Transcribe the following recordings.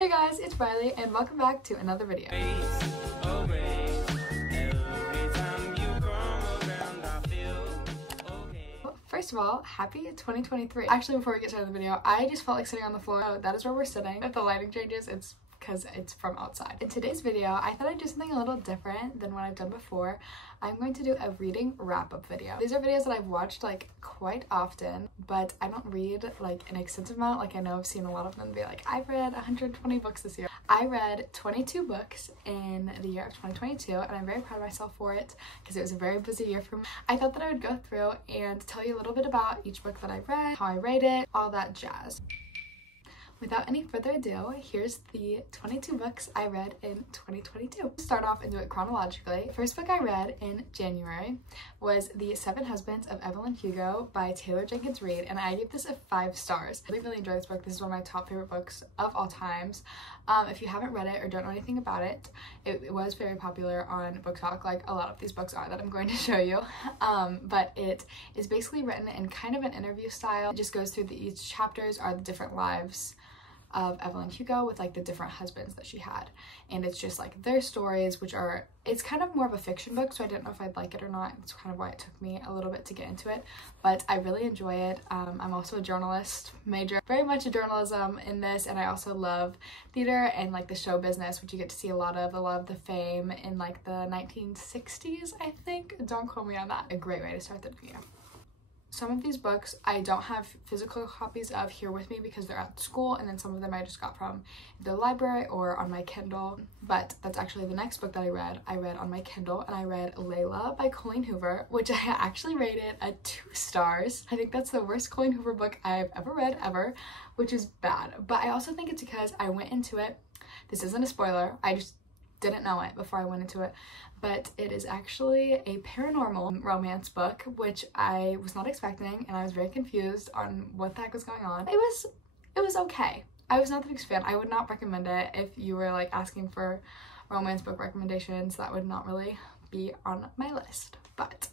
Hey guys, it's Riley and welcome back to another video. First of all, happy 2023. Actually, before we get started with the video, I just felt like sitting on the floor. Oh, that is where we're sitting. If the lighting changes, it's because it's from outside. In today's video, I thought I'd do something a little different than what I've done before. I'm going to do a reading wrap-up video. These are videos that I've watched like quite often, but I don't read like an extensive amount. Like I know I've seen a lot of them be like, I've read 120 books this year. I read 22 books in the year of 2022 and I'm very proud of myself for it because it was a very busy year for me. I thought that I would go through and tell you a little bit about each book that I read, how I rate it, all that jazz. Without any further ado, here's the 22 books I read in 2022. Start off and do it chronologically. First book I read in January was The 7 Husbands of Evelyn Hugo by Taylor Jenkins Reid, and I gave this a 5 stars. I really enjoyed this book. This is one of my top favorite books of all times. If you haven't read it or don't know anything about it, it was very popular on BookTok, like a lot of these books are that I'm going to show you. But it is basically written in kind of an interview style. It just goes through each chapters are the different lives of Evelyn Hugo with like the different husbands that she had, and it's just like their stories, which are, it's kind of more of a fiction book, so I didn't know if I'd like it or not. It's kind of why it took me a little bit to get into it, but I really enjoy it. I'm also a journalist, major very much a journalism in this, and I also love theater and like the show business, which you get to see a lot of the fame in like the 1960s, I think. Don't quote me on that. A great way to start the new year. Some of these books I don't have physical copies of here with me because they're at school, and then some of them I just got from the library or on my Kindle. But that's actually the next book that I read on my Kindle, and I read Layla by Colleen Hoover, which I actually rated a 2 stars. I think that's the worst Colleen Hoover book I've ever read ever, which is bad. But I also think it's because I went into it, this isn't a spoiler, I just didn't know it before I went into it, but it is actually a paranormal romance book, which I was not expecting, and I was very confused on what the heck was going on. It was okay. I was not the biggest fan. I would not recommend it if you were like asking for romance book recommendations. That would not really be on my list, but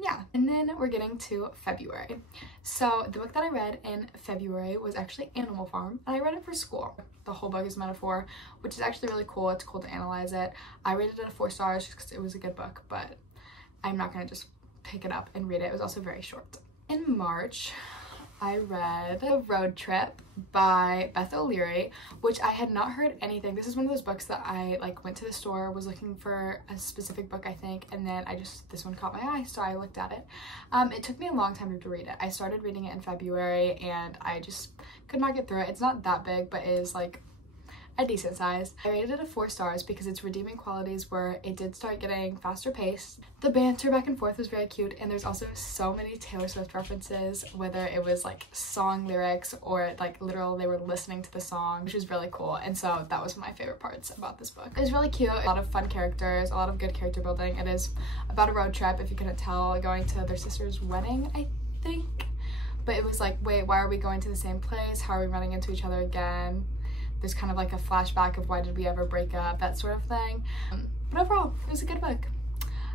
yeah. And then we're getting to February. So the book that I read in February was actually Animal Farm, and I read it for school. The whole book is a metaphor, which is actually really cool. It's cool to analyze it. I rated it a 4 stars just because it was a good book, but I'm not gonna just pick it up and read it. It was also very short. In March, I read A Road Trip by Beth O'Leary, which I had not heard anything. This is one of those books that I like went to the store, was looking for a specific book, I think, and then this one caught my eye, so I looked at it. It took me a long time to read it. I started reading it in February and I just could not get through it. It's not that big, but it is like a decent size. I rated it a 4 stars because its redeeming qualities were it did start getting faster paced. The banter back and forth was very cute, and there's also so many Taylor Swift references, whether it was like song lyrics or like literal they were listening to the song, which was really cool. And so that was my favorite parts about this book. It was really cute, a lot of fun characters, a lot of good character building. It is about a road trip, if you couldn't tell, going to their sister's wedding, I think. But it was like, wait, why are we going to the same place? How are we running into each other again? There's kind of like a flashback of why did we ever break up, that sort of thing. But overall, it was a good book.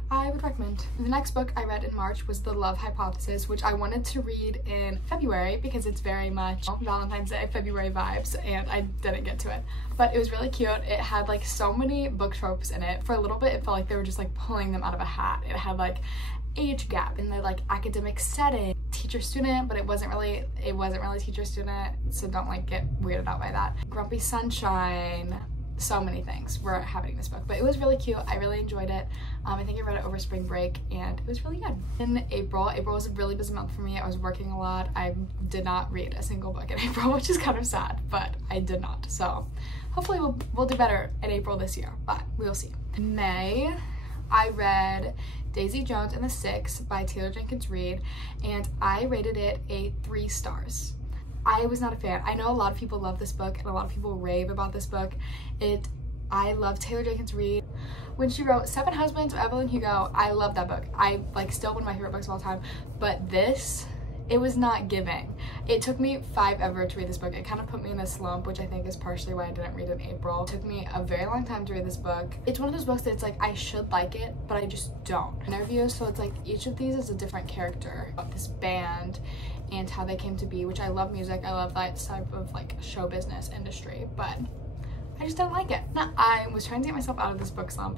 I would recommend. The next book I read in March was The Love Hypothesis, which I wanted to read in February because it's very much Valentine's Day, February vibes, and I didn't get to it. But it was really cute. It had like so many book tropes in it. For a little bit, it felt like they were just like pulling them out of a hat. It had like age gap in the like academic setting, teacher student, but it wasn't really teacher student, so don't like get weirded out by that. Grumpy Sunshine, so many things were happening in this book, but it was really cute. I really enjoyed it. I think I read it over spring break and it was really good. In April was a really busy month for me. I was working a lot. I did not read a single book in April, which is kind of sad, but I did not. So hopefully we'll do better in April this year, but we'll see. In May, I read Daisy Jones and the Six by Taylor Jenkins Reid, and I rated it a 3 stars. I was not a fan. I know a lot of people love this book and a lot of people rave about this book. I love Taylor Jenkins Reid. When she wrote 7 Husbands of Evelyn Hugo, I love that book. I like still one of my favorite books of all time, but this, it was not giving. It took me 5 ever to read this book. It kind of put me in a slump, which I think is partially why I didn't read it in April. It took me a very long time to read this book. It's one of those books that it's like, I should like it, but I just don't. Interviews, so it's like each of these is a different character about this band and how they came to be, which I love music. I love that type of like show business industry, but I just don't like it. I was trying to get myself out of this book slump,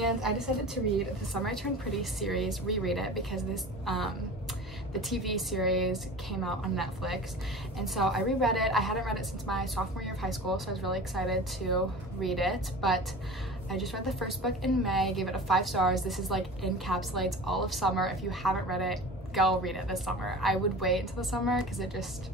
and I decided to read The Summer I Turned Pretty series, reread it, because this the TV series came out on Netflix, and so I reread it. I hadn't read it since my sophomore year of high school, so I was really excited to read it, but I just read the first book in May, gave it a 5 stars. This is like encapsulates all of summer. If you haven't read it, go read it this summer. I would wait until the summer because it just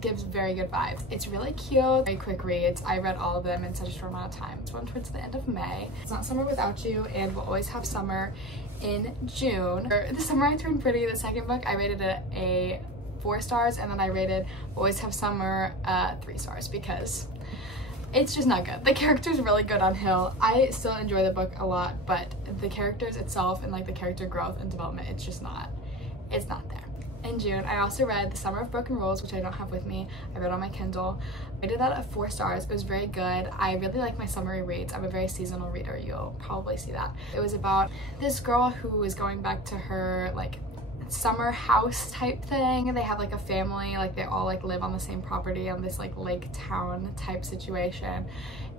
gives very good vibes. It's really cute, very quick reads. I read all of them in such a short amount of time. It's one towards the end of May. It's Not Summer Without You, and We'll Always Have Summer in June. For The Summer I Turned Pretty, the second book, I rated it a 4 stars, and then I rated We'll Always Have Summer 3 stars because it's just not good. The character's really good on Hill. I still enjoy the book a lot, but the characters itself and like the character growth and development, it's not there. In June, I also read The Summer of Broken Rules, which I don't have with me. I read on my Kindle. I did that at 4 stars. It was very good. I really like my summery reads. I'm a very seasonal reader. You'll probably see that. It was about this girl who is going back to her like summer house type thing. They have like a family, like they all like live on the same property on this like lake town type situation,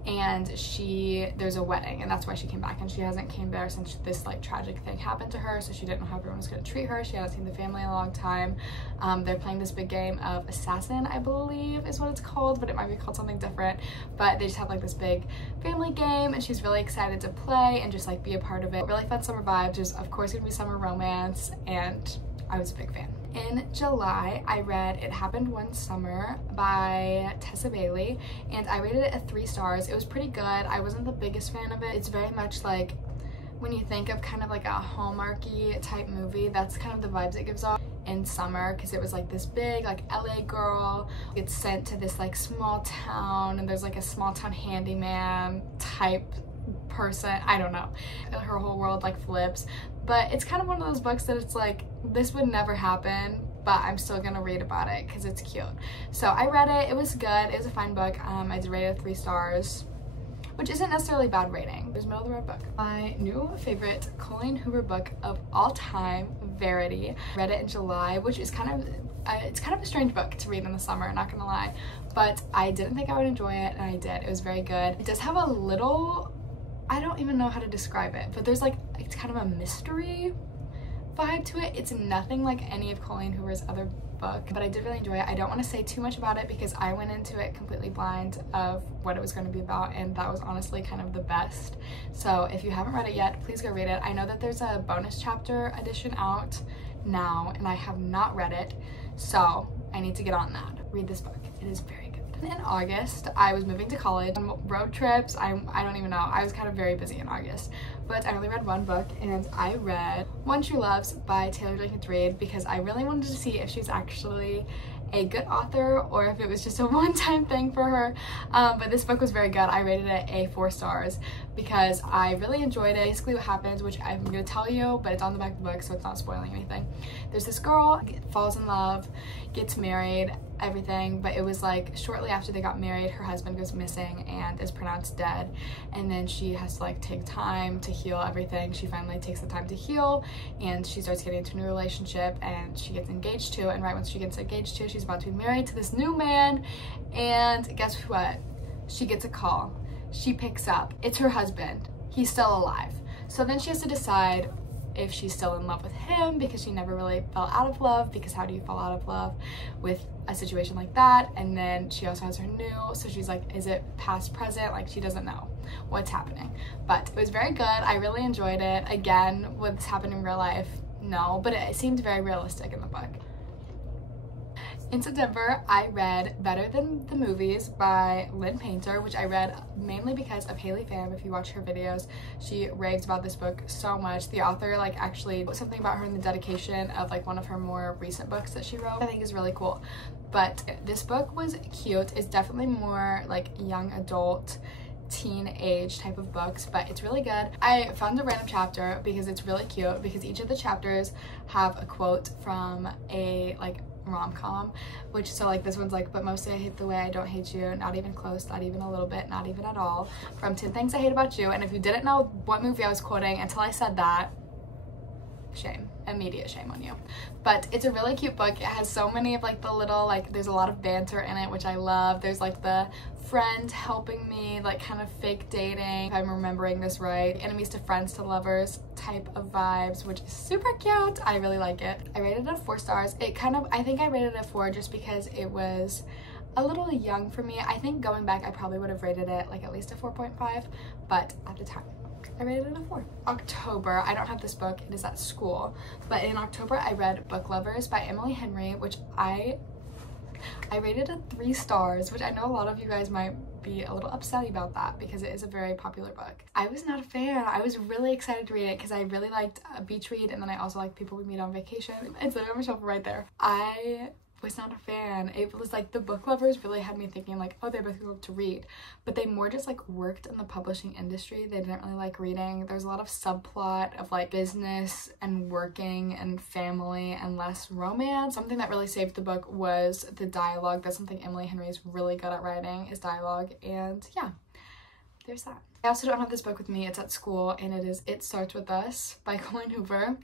and there's a wedding, and that's why she came back, and she hasn't came there since this like tragic thing happened to her, so she didn't know how everyone was going to treat her. She hadn't seen the family in a long time. They're playing this big game of Assassin, I believe is what it's called, but it might be called something different. But they just have like this big family game, and she's really excited to play and just like be a part of it. Really fun summer vibes. There's of course gonna be summer romance, and I was a big fan. In July, I read It Happened One Summer by Tessa Bailey, and I rated it at 3 stars. It was pretty good. I wasn't the biggest fan of it. It's very much like when you think of kind of like a Hallmarky type movie, that's kind of the vibes it gives off in summer, because it was like this big like LA girl gets sent to this like small town, and there's like a small town handyman type person. I don't know. Her whole world like flips. But it's kind of one of those books that it's like, this would never happen, but I'm still gonna read about it because it's cute. So I read it. It was good. It was a fine book. I did rate it 3 stars, which isn't necessarily a bad rating. It was middle of the road book. My new favorite Colleen Hoover book of all time, Verity. Read it in July, which is kind of it's kind of a strange book to read in the summer, not gonna lie, but I didn't think I would enjoy it, and I did. It was very good. It does have a little, I don't even know how to describe it, but there's like, it's kind of a mystery vibe to it. It's nothing like any of Colleen Hoover's other book, but I did really enjoy it. I don't want to say too much about it because I went into it completely blind of what it was going to be about, and that was honestly kind of the best. So if you haven't read it yet, please go read it. I know that there's a bonus chapter edition out now, and I have not read it, so I need to get on that. Read this book. It is very good. In August, I was moving to college on road trips. I don't even know. I was kind of very busy in August, but I only read 1 book, and I read One True Loves by Taylor Jenkins Reid because I really wanted to see if she's actually a good author or if it was just a one-time thing for her. But this book was very good. I rated it a 4 stars because I really enjoyed it. Basically what happens, which I'm going to tell you, but it's on the back of the book, so it's not spoiling anything. There's this girl, falls in love, gets married, everything, but it was like shortly after they got married, her husband goes missing and is pronounced dead, and then she has to like take time to heal everything. She finally takes the time to heal, and she starts getting into a new relationship, and she gets engaged to, and right when she gets engaged to, she's about to be married to this new man, and guess what? She gets a call. She picks up. It's her husband. He's still alive. So then she has to decide if she's still in love with him because she never really fell out of love, because how do you fall out of love with a situation like that? And then she also has her new, so she's like, is it past, present? Like, she doesn't know what's happening. But it was very good. I really enjoyed it. Again, what's happened in real life? No, but it seemed very realistic in the book. In September, I read Better Than the Movies by Lynn Painter, which I read mainly because of Haley Pham. If you watch her videos, she raves about this book so much. The author like actually wrote something about her in the dedication of like one of her more recent books that she wrote. I think is really cool. But this book was cute. It's definitely more like young adult, teen-age type of books, but it's really good. I found a random chapter because it's really cute, because each of the chapters have a quote from a like rom-com, which, so like this one's like, but mostly I hate the way I don't hate you, not even close, not even a little bit, not even at all, from 10 Things I Hate About You. And if you didn't know what movie I was quoting until I said that, shame. immediate shame on you. But it's a really cute book. It has so many of like the little, like, there's a lot of banter in it, which I love. There's like the friend helping me, like kind of fake dating, if I'm remembering this right, enemies to friends to lovers type of vibes, which is super cute. I really like it. I rated it 4 stars. It kind of, I think I rated it 4 just because it was a little young for me. I think going back I probably would have rated it like at least a 4.5, but at the time I rated it a 4. October, I don't have this book, it is at school, but in October I read Book Lovers by Emily Henry, which I rated it 3 stars, which I know a lot of you guys might be a little upset about that because it is a very popular book. I was not a fan. I was really excited to read it because I really liked a beach read, and then I also like people we meet on vacation. It's literally on my shelf right there. I was not a fan. It was like the Book Lovers really had me thinking like, oh, they both love to read, but they more just like worked in the publishing industry. They didn't really like reading. There's a lot of subplot of like business and working and family and less romance. Something that really saved the book was the dialogue. That's something Emily Henry is really good at writing, is dialogue. And yeah, there's that. I also don't have this book with me. It's at school, and it is It Starts With Us by Colleen Hoover.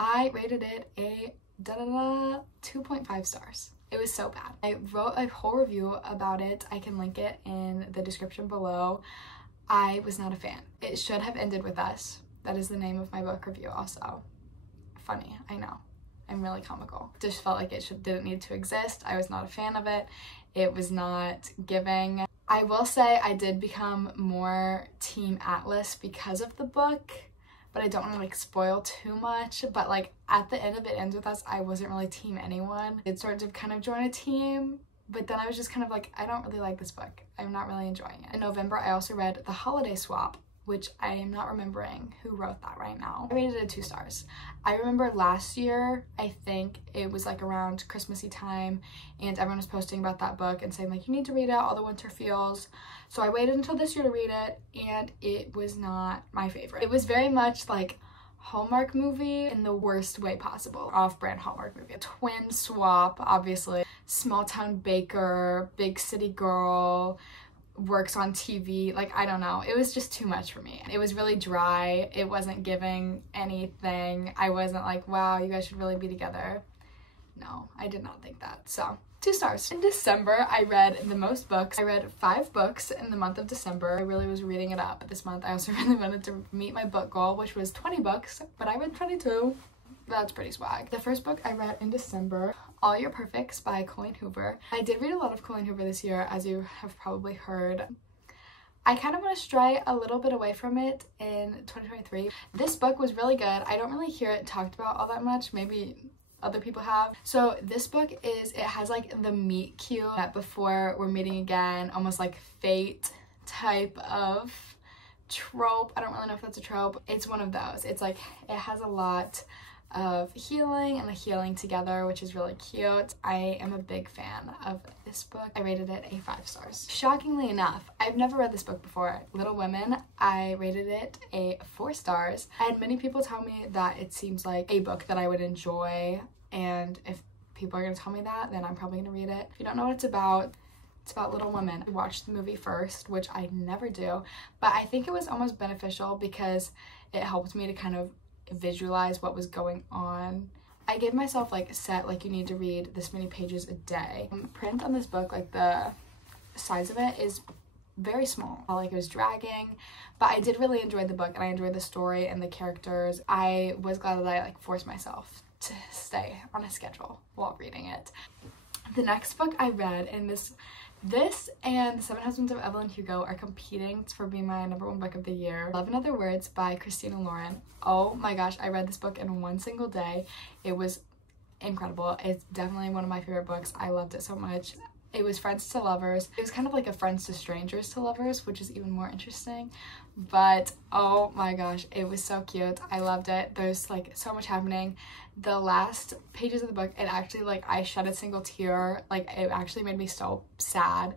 I rated it a 2.5 stars. It was so bad. I wrote a whole review about it. I can link it in the description below. I was not a fan. It should have ended with us. That is the name of my book review also. Funny, I know. I'm really comical. Just felt like it didn't need to exist. I was not a fan of it. It was not giving. I will say I did become more Team Atlas because of the book, but I don't want to like spoil too much. But like at the end of It Ends With Us, I wasn't really team anyone. It started to kind of join a team, but then I was just kind of like, I don't really like this book. I'm not really enjoying it. In November, I also read The Holiday Swap, which I am not remembering who wrote that right now. I rated it 2 stars. I remember last year, I think it was like around Christmassy time, and everyone was posting about that book and saying like, you need to read out all the winter feels. So I waited until this year to read it, and it was not my favorite. It was very much like Hallmark movie in the worst way possible. Off-brand Hallmark movie. A twin swap, obviously. Small town baker, big city girl, works on TV, like I don't know, it was just too much for me. It was really dry. It wasn't giving anything. I wasn't like, wow, you guys should really be together. No, I did not think that. So 2 stars. In December, I read the most books. I read 5 books in the month of December. I really was reading it up this month. I also really wanted to meet my book goal, which was 20 books, but I read 22. That's pretty swag. The first book I read in December, All Your Perfects by Colleen Hoover. I did read a lot of Colleen Hoover this year, as you have probably heard. I kind of want to stray a little bit away from it in 2023. This book was really good. I don't really hear it talked about all that much. Maybe other people have. So this book it has like the meet cute that before we're meeting again, almost like fate type of trope. I don't really know if that's a trope. It's one of those. It's like, it has a lot of healing and the healing together, which is really cute. I am a big fan of this book. I rated it a 5 stars. Shockingly enough, I've never read this book before. Little Women, I rated it a 4 stars. I had many people tell me that it seems like a book that I would enjoy, and if people are gonna tell me that, then I'm probably gonna read it. If you don't know what it's about Little Women. I watched the movie first, which I never do, but I think it was almost beneficial because it helped me to kind of visualize what was going on. I gave myself like a set, like you need to read this many pages a day. Print on this book, like the size of it is very small. Like it was dragging, but I did really enjoy the book, and I enjoyed the story and the characters. I was glad that I like forced myself to stay on a schedule while reading it. The next book I read, and this and The 7 Husbands of Evelyn Hugo are competing for being my #1 book of the year. Love in Other Words by Christina Lauren. Oh my gosh, I read this book in 1 single day. It was incredible. It's definitely one of my favorite books. I loved it so much. It was friends to lovers. It was kind of like a friends to strangers to lovers, which is even more interesting. But oh my gosh, it was so cute. I loved it. There's like so much happening. The last pages of the book, it actually, like, I shed a single tear. Like, it actually made me so sad.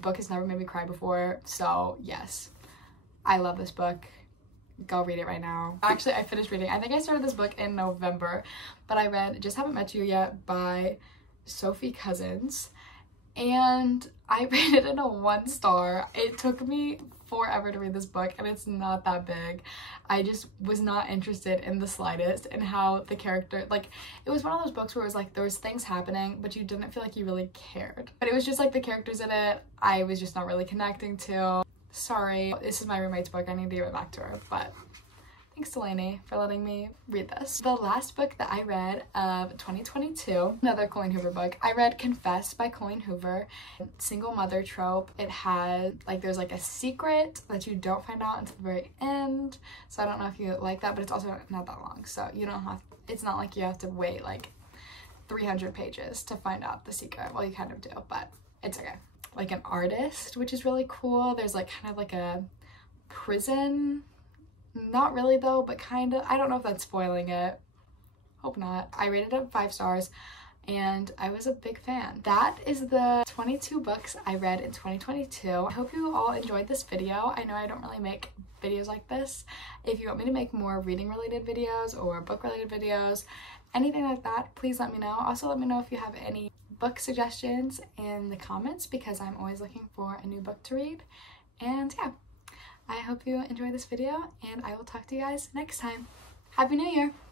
Book has never made me cry before, so yes, I love this book. Go read it right now. Actually, I finished reading. I think I started this book in November, but I read Just Haven't Met You Yet by Sophie Cousins. and I rated it a 1 star. It took me forever to read this book and it's not that big. I just was not interested in the slightest in how the character, like, it was one of those books where it was like there was things happening but you didn't feel like you really cared. But it was just like the characters in it I was just not really connecting to. Sorry, this is my roommate's book. I need to give it back to her, but thanks Delaney for letting me read this. The last book that I read of 2022, another Colleen Hoover book. I read Confess by Colleen Hoover. Single mother trope. It had like, there's like a secret that you don't find out until the very end. So I don't know if you like that, but it's also not that long. So you don't have, it's not like you have to wait like 300 pages to find out the secret. Well, you kind of do, but it's okay. Like an artist, which is really cool. There's like kind of like a prison. Not really though, but kind of. I don't know if that's spoiling it. Hope not. I rated it 5 stars and I was a big fan. That is the 22 books I read in 2022. I hope you all enjoyed this video. I know I don't really make videos like this. If you want me to make more reading related videos or book related videos, anything like that, please let me know. Also let me know if you have any book suggestions in the comments because I'm always looking for a new book to read. And yeah. I hope you enjoyed this video and I will talk to you guys next time. Happy New Year!